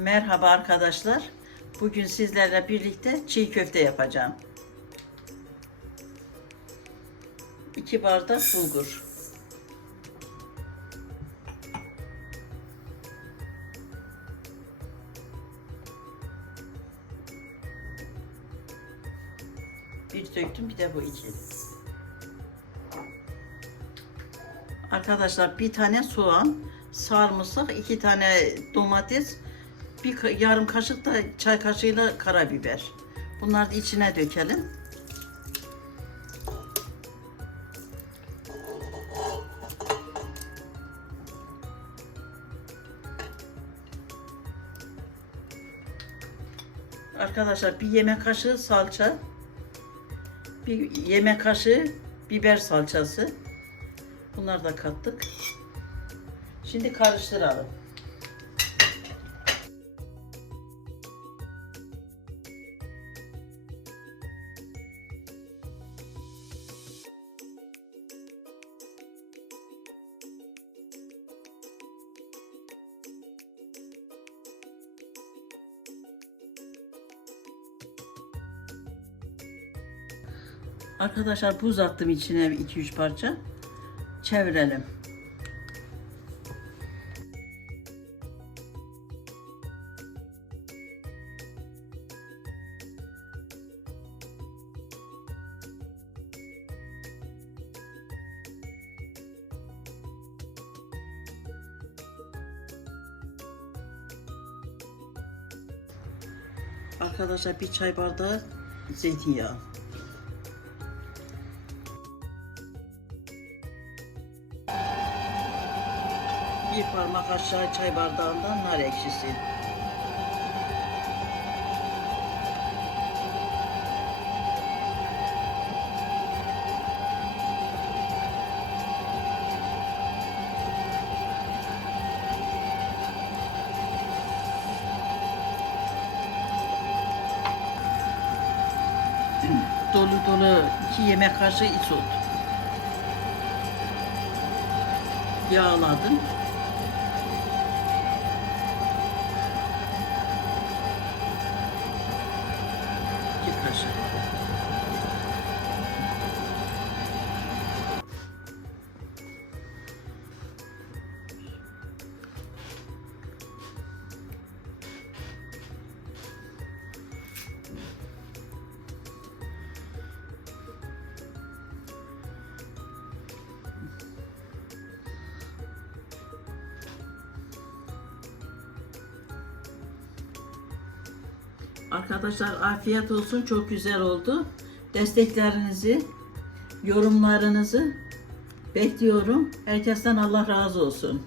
Merhaba arkadaşlar. Bugün sizlerle birlikte çiğ köfte yapacağım. 2 bardak bulgur. Bir döktüm bir de bu iki. Arkadaşlar bir tane soğan, sarımsak, iki tane domates, bir yarım kaşık da çay kaşığıyla karabiber. Bunları da içine dökelim. Arkadaşlar bir yemek kaşığı salça, bir yemek kaşığı biber salçası. Bunları da kattık. Şimdi karıştıralım. Arkadaşlar buz attım içine 2-3 parça. Çevirelim. Arkadaşlar bir çay bardağı zeytinyağı. Bir parmak aşağı çay bardağından nar ekşisi. Dolu dolu iki yemek kaşığı isot. Yağladım. İki Arkadaşlar afiyet olsun. Çok güzel oldu. Desteklerinizi, yorumlarınızı bekliyorum. Herkesten Allah razı olsun.